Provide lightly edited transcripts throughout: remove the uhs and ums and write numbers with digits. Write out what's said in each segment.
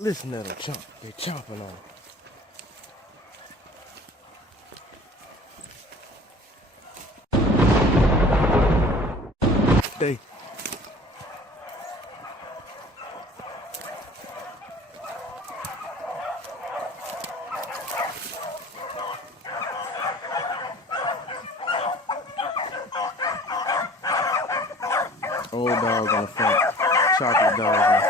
Listen to them chomp. They're chomping on it. They. Old dog on the front. Chocolate dog.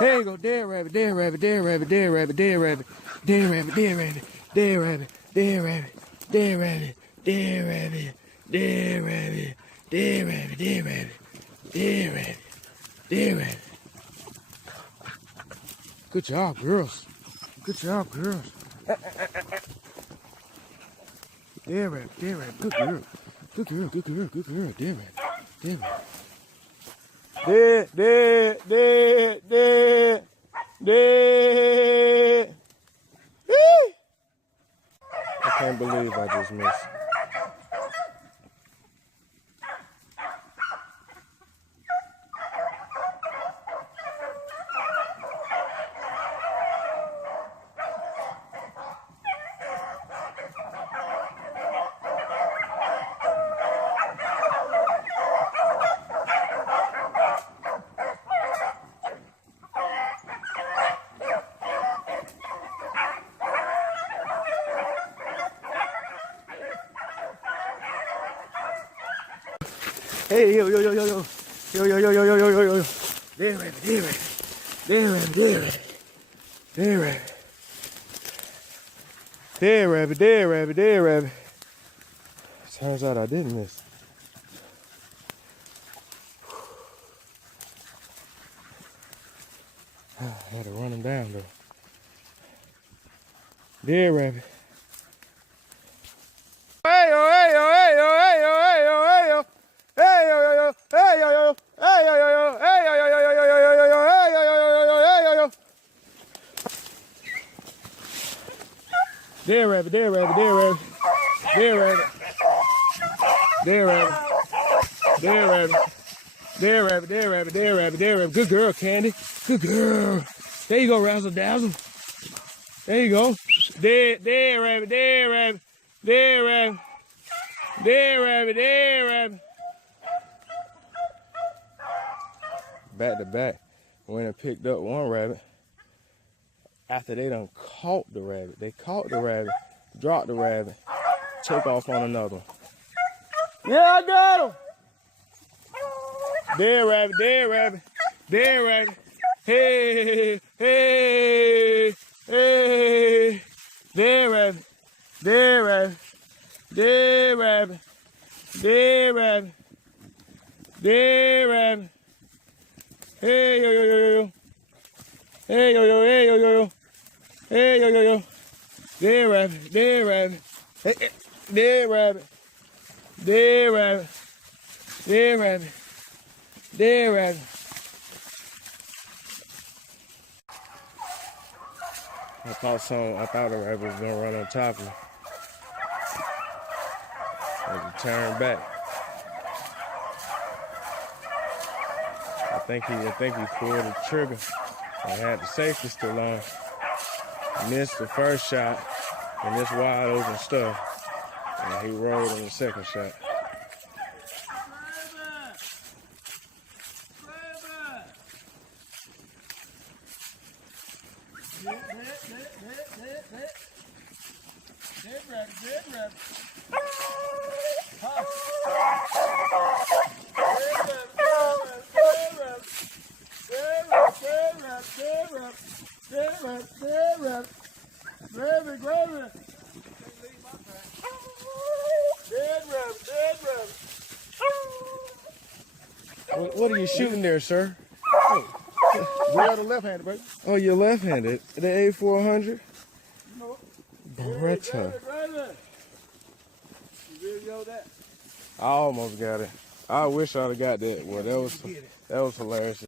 There you go, dead rabbit, dead rabbit, dead rabbit, dead rabbit, dead rabbit, dead rabbit, dead rabbit, dead rabbit, dead rabbit, dead rabbit, dead rabbit, dead rabbit, dead rabbit, dead rabbit, dead rabbit, dead rabbit. Good job, girls. Good job, girls. Dead rabbit, dead rabbit, good girl. Good girl, good girl, good girl, dead rabbit, dead rabbit. Dead, dead, dead, dead, dead. I can't believe I just missed. Hey, yo, yo, yo, yo, yo. Yo, yo, yo, yo, yo, yo, yo, yo. Dead rabbit, dead rabbit. Dead rabbit, dead rabbit. Dead rabbit. Dead rabbit, dead rabbit, dead rabbit. Turns out I didn't miss. I had to run him down, though. Dead rabbit. Hey, yo, hey, yo, hey, yo, hey, yo, hey, yo, hey, yo. Hey yo yo yo, hey yo yo, hey yo yo yo, hey yo yo yo yo yo yo yo yo, hey yo yo yo yo, hey yo yo. Dead rabbit, dead rabbit, dead rabbit, dead rabbit, dead rabbit, dead rabbit, dead rabbit, dead rabbit, dead rabbit, dead rabbit. Good girl, Candy. Good girl. There you go, razzle dazzle. There you go. Dead, dead rabbit, dead rabbit, dead rabbit, dead rabbit, dead rabbit. Back to back, went and picked up one rabbit after they done caught the rabbit. They caught the rabbit, dropped the rabbit, took off on another one. Yeah, I got him. Dead rabbit, dead rabbit, dead rabbit. Hey, hey, hey. Dead rabbit, dead rabbit, dead rabbit, dead rabbit, dead rabbit. Hey yo yo yo yo, hey yo yo, hey yo yo yo, hey yo yo yo, dead rabbit, dead rabbit, hey, hey. Dead rabbit, dead rabbit, dead rabbit, dead rabbit. I thought a rabbit was gonna run on top of me. I had to turn back. I think he pulled the trigger. I had the safety still on. Missed the first shot and this wide open stuff. And he rolled on the second shot. What are you shooting there, sir? Oh, we're the left-handed, baby. Oh, you're left-handed. The A400? No. Beretta. You really know that? I almost got it. I wish I'd have got that. Well, that was hilarious.